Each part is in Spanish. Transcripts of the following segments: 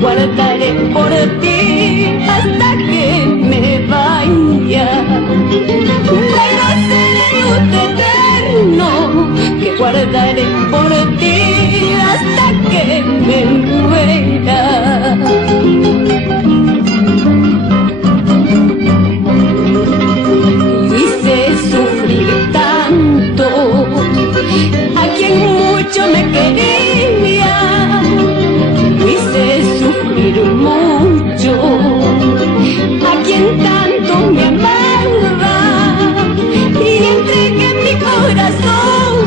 Guardaré por ti hasta que me vaya. Negro seré luz eterno que guardaré por ti hasta que me muera. Hice sufrir tanto a quien mucho me quería. Mucho a quien tanto me amaba y entregué mi corazón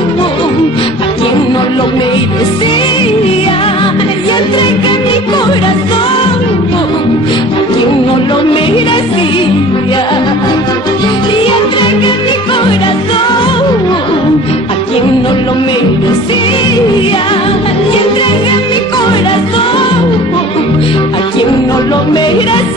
a quien no lo merecía, y entregué mi corazón a quien no lo merecía, y entregué mi corazón a quien no lo merecía, y entregué mi corazón a quien no lo merece.